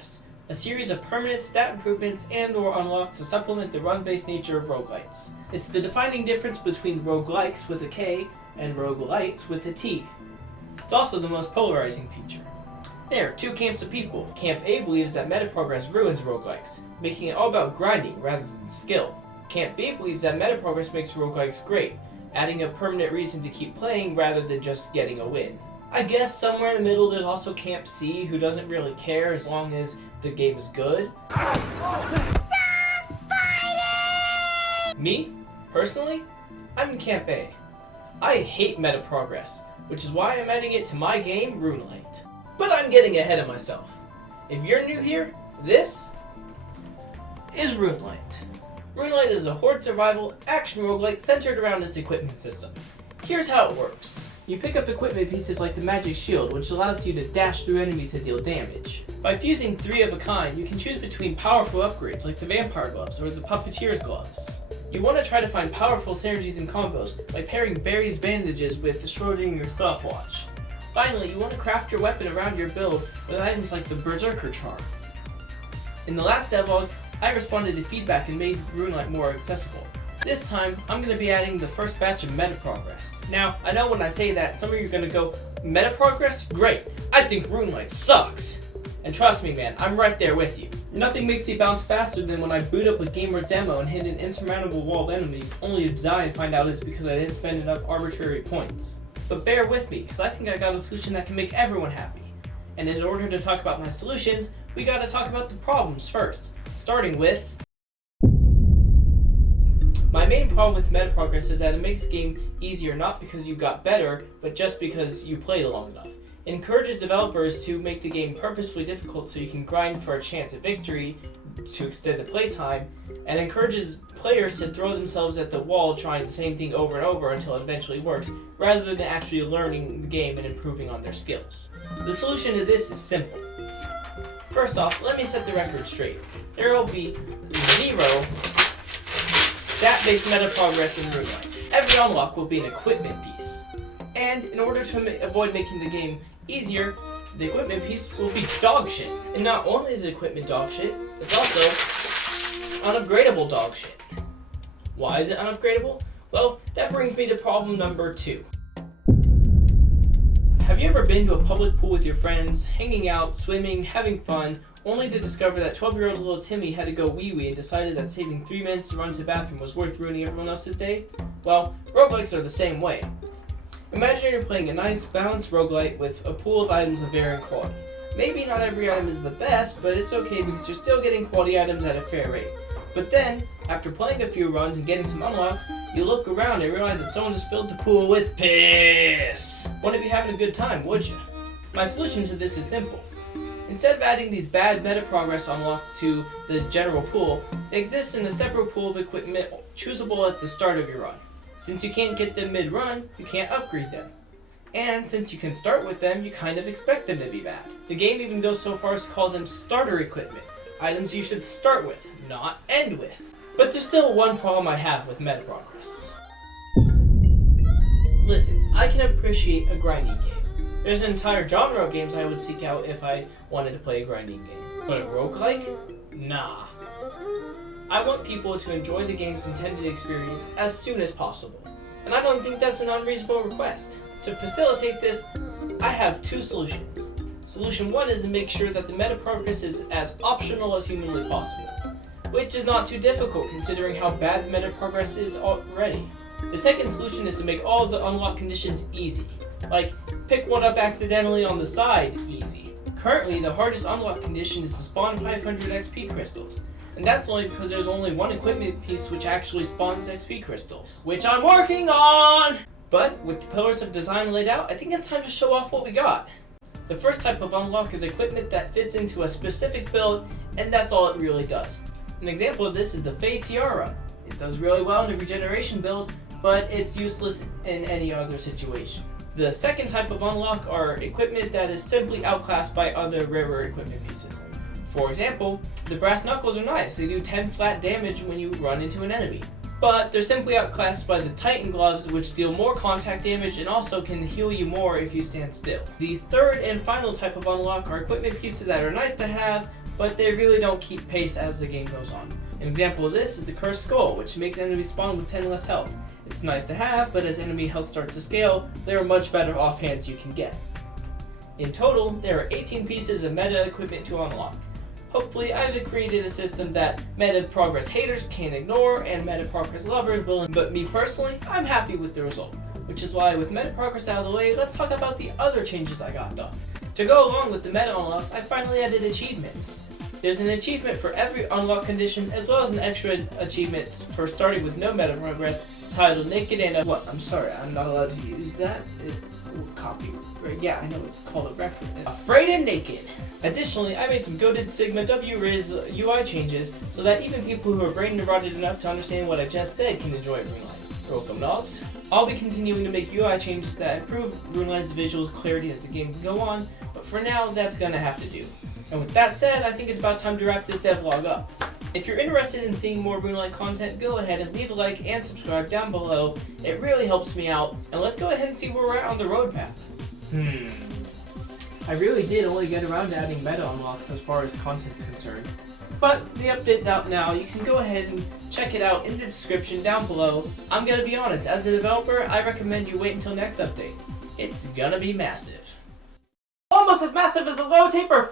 Metaprogress, a series of permanent stat improvements and/or unlocks to supplement the run-based nature of roguelites. It's the defining difference between roguelikes with a K and roguelites with a T. It's also the most polarizing feature. There are two camps of people. Camp A believes that Metaprogress ruins roguelikes, making it all about grinding rather than skill. Camp B believes that Metaprogress makes roguelikes great, adding a permanent reason to keep playing rather than just getting a win. I guess somewhere in the middle there's also Camp C, who doesn't really care as long as the game is good. Stop fighting! Me, personally, I'm in Camp A. I hate Metaprogress, which is why I'm adding it to my game, RuneLight. But I'm getting ahead of myself. If you're new here, this is RuneLight. RuneLight is a horde survival action roguelite centered around its equipment system. Here's how it works. You pick up equipment pieces like the magic shield, which allows you to dash through enemies that deal damage. By fusing 3 of a kind, you can choose between powerful upgrades like the vampire gloves or the puppeteer's gloves. You want to try to find powerful synergies and combos by pairing Barry's bandages with the Schrodinger's stopwatch. Finally, you want to craft your weapon around your build with items like the Berserker charm. In the last devlog, I responded to feedback and made RuneLight more accessible. This time, I'm going to be adding the first batch of Metaprogress. Now, I know when I say that, some of you are going to go, Metaprogress? Great! I think RuneLight sucks! And trust me man, I'm right there with you. Nothing makes me bounce faster than when I boot up a game or demo and hit an insurmountable wall of enemies, only to die and find out it's because I didn't spend enough arbitrary points. But bear with me, because I think I got a solution that can make everyone happy. And in order to talk about my solutions, we gotta talk about the problems first. Starting with... My main problem with Metaprogress is that it makes the game easier not because you got better, but just because you played long enough. It encourages developers to make the game purposefully difficult so you can grind for a chance at victory to extend the playtime, and encourages players to throw themselves at the wall trying the same thing over and over until it eventually works, rather than actually learning the game and improving on their skills. The solution to this is simple. First off, let me set the record straight. There will be 0 stat-based Metaprogress in RuneLight. Every unlock will be an equipment piece. And in order to avoid making the game easier, the equipment piece will be dog shit. And not only is the equipment dog shit, it's also unupgradable dog shit. Why is it unupgradable? Well, that brings me to problem number 2. Have you ever been to a public pool with your friends, hanging out, swimming, having fun, only to discover that 12-year-old little Timmy had to go wee-wee and decided that saving 3 minutes to run to the bathroom was worth ruining everyone else's day? Well, roguelikes are the same way. Imagine you're playing a nice, balanced roguelite with a pool of items of varying quality. Maybe not every item is the best, but it's okay because you're still getting quality items at a fair rate. But then, after playing a few runs and getting some unlocks, you look around and realize that someone has filled the pool with piss. Wouldn't be having a good time, would you? My solution to this is simple. Instead of adding these bad Metaprogress unlocks to the general pool, they exist in a separate pool of equipment choosable at the start of your run. Since you can't get them mid-run, you can't upgrade them. And since you can start with them, you kind of expect them to be bad. The game even goes so far as to call them starter equipment, items you should start with, not end with. But there's still one problem I have with Metaprogress. Listen, I can appreciate a grinding game. There's an entire genre of games I would seek out if I wanted to play a grinding game. But a roguelike? Nah. I want people to enjoy the game's intended experience as soon as possible. And I don't think that's an unreasonable request. To facilitate this, I have 2 solutions. Solution 1 is to make sure that the Metaprogress is as optional as humanly possible, which is not too difficult considering how bad the Metaprogress is already. The second solution is to make all of the unlock conditions easy, like pick one up accidentally on the side easy. Currently, the hardest unlock condition is to spawn 500 XP crystals, and that's only because there's only one equipment piece which actually spawns XP crystals, which I'm working on! But with the pillars of design laid out, I think it's time to show off what we got. The first type of unlock is equipment that fits into a specific build, and that's all it really does. An example of this is the Fae Tiara. It does really well in a regeneration build, but it's useless in any other situation. The second type of unlock are equipment that is simply outclassed by other rarer equipment pieces. For example, the brass knuckles are nice, they do 10 flat damage when you run into an enemy. But they're simply outclassed by the Titan gloves, which deal more contact damage and also can heal you more if you stand still. The third and final type of unlock are equipment pieces that are nice to have, but they really don't keep pace as the game goes on. An example of this is the Cursed Skull, which makes enemies spawn with 10 less health. It's nice to have, but as enemy health starts to scale, there are much better offhands you can get. In total, there are 18 pieces of meta equipment to unlock. Hopefully, I've created a system that Metaprogress haters can't ignore and Metaprogress lovers will, but me personally, I'm happy with the result. Which is why, with Metaprogress out of the way, let's talk about the other changes I got done. To go along with the meta unlocks, I finally added achievements. There's an achievement for every unlock condition, as well as an extra achievements for starting with no meta progress, titled Naked and what? I'm sorry, I'm not allowed to use that. Copy. Yeah, I know it's called a reference. Afraid and Naked. Additionally, I made some goated Sigma WRIZ UI changes so that even people who are brain rotted enough to understand what I just said can enjoy RuneLight. Welcome, dogs. I'll be continuing to make UI changes that improve RuneLight's visual clarity as the game can go on, but for now, that's gonna have to do. And with that said, I think it's about time to wrap this devlog up. If you're interested in seeing more RuneLight content, go ahead and leave a like and subscribe down below. It really helps me out, and let's go ahead and see where we're at on the roadmap. I really did only get around to adding meta unlocks as far as content's concerned. But the update's out now. You can go ahead and check it out in the description down below. I'm gonna be honest, as a developer, I recommend you wait until next update. It's gonna be massive. Almost as massive as a low taper.